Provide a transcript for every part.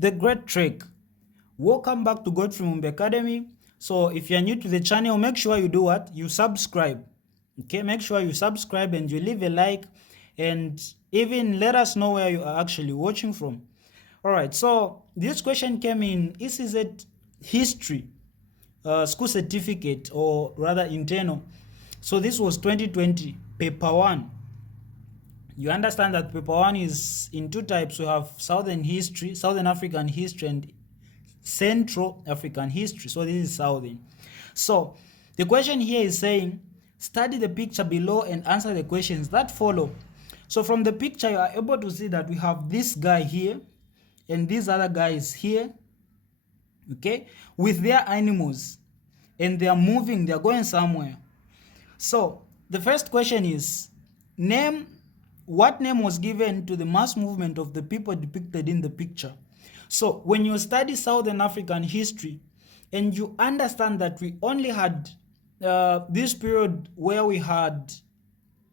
The Great Trek. Welcome back to Godfrey Mumbi Academy. So if you're new to the channel, make sure you do what? You subscribe. Okay, make sure you subscribe and you leave a like and even let us know where you are actually watching from. All right, so this question came in ECZ history, school certificate, or rather internal. So this was 2020, paper 1. You understand that paper 1 is in two types. We have Southern history, Southern African history, and Central African history. So this is Southern. So the question here is saying, study the picture below and answer the questions that follow. So from the picture, you are able to see that we have this guy here and these other guys here, okay, with their animals, and they are moving, they are going somewhere. So the first question is, what name was given to the mass movement of the people depicted in the picture? So when you study Southern African history and you understand that we only had this period where we had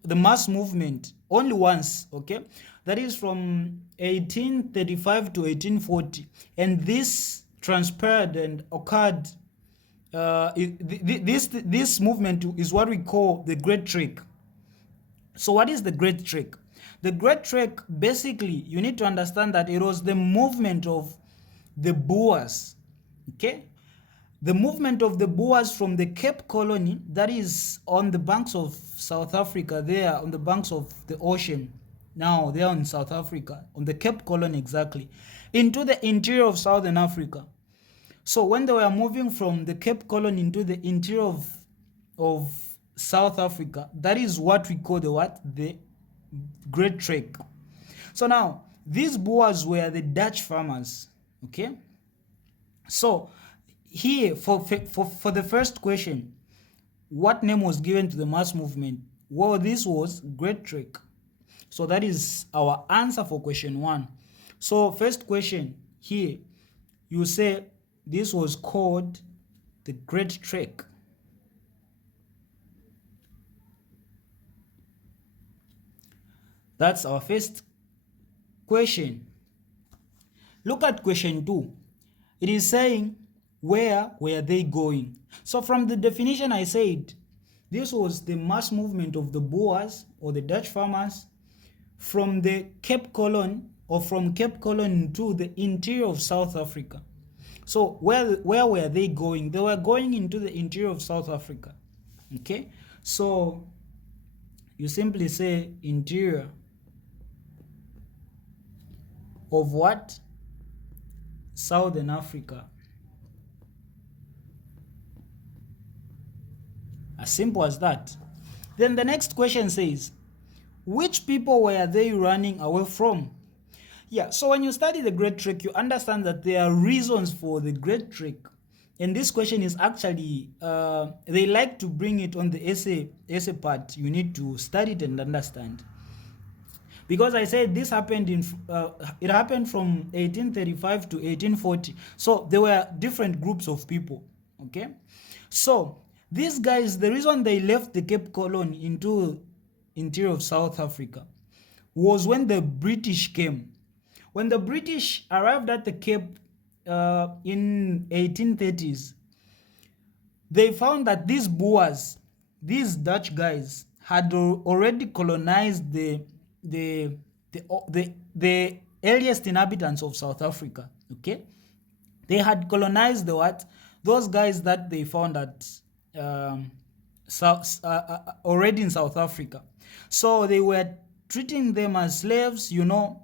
the mass movement only once, okay, that is from 1835 to 1840, and this transpired and occurred. This movement is what we call the Great Trek. So what is the Great Trek? The Great Trek, basically, you need to understand that it was the movement of the Boers, okay? The movement of the Boers from the Cape Colony, that is on the banks of South Africa, there on the banks of the ocean, now they are in South Africa, on the Cape Colony exactly, into the interior of Southern Africa. So when they were moving from the Cape Colony into the interior of South Africa, that is what we call the Great Trek. So now these Boers were the Dutch farmers, okay? So here for the first question, what name was given to the mass movement? Well, this was Great Trek. So that is our answer for question 1. So first question here, you say this was called the Great Trek. That's our first question. Look at question 2. It is saying, where were they going? So from the definition I said, this was the mass movement of the Boers or the Dutch farmers from the Cape Colony or from Cape Colony to the interior of South Africa. So where were they going? They were going into the interior of South Africa. Okay? So you simply say interior of what? Southern Africa. As simple as that. Then the next question says, which people were they running away from? Yeah, so when you study the Great Trek, you understand that there are reasons for the Great Trek. And this question is actually, they like to bring it on the essay part. You need to study it and understand. Because I said this happened it happened from 1835 to 1840. So there were different groups of people, okay? So these guys, the reason they left the Cape Colony into interior of South Africa was when the British came. When the British arrived at the Cape in 1830s, they found that these Boers, these Dutch guys, had already colonized the earliest inhabitants of South Africa. Okay, they had colonized the what? Those guys that they found at already in South Africa. So they were treating them as slaves. You know,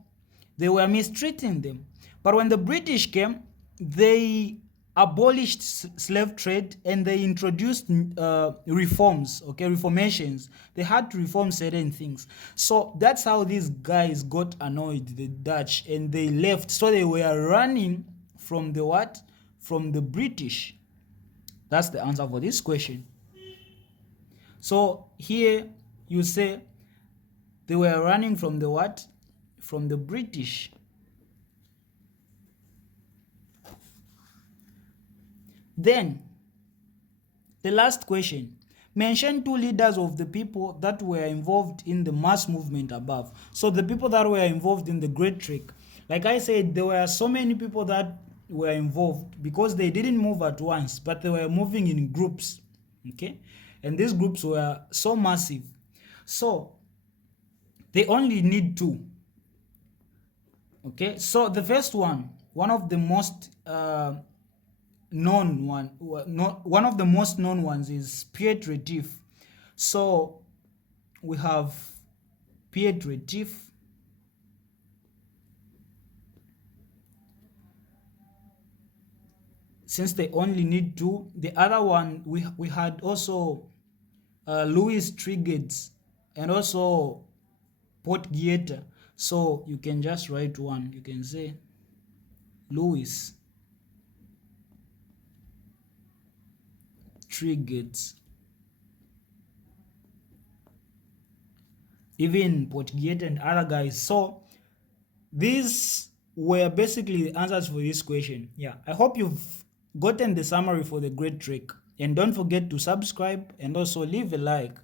they were mistreating them. But when the British came, they abolished slave trade and they introduced reforms, okay, reformations. They had to reform certain things. So that's how these guys got annoyed, the Dutch, and they left. So they were running from the what? From the British. That's the answer for this question. So here you say they were running from the what? From the British. Then, the last question. Mention 2 leaders of the people that were involved in the mass movement above. So the people that were involved in the Great Trek. Like I said, there were so many people that were involved because they didn't move at once, but they were moving in groups. Okay, and these groups were so massive. So they only need two. Okay, so the first one of the most one of the most known ones is Piet Retief. So we have Piet Retief. Since they only need two, the other one we had also Louis Trigets and also Port Gieta. So you can just write one. You can say Louis Trigets. Even Port Gieta and other guys. So these were basically the answers for this question. Yeah, I hope you've gotten the summary for the Great Trek. And don't forget to subscribe and also leave a like.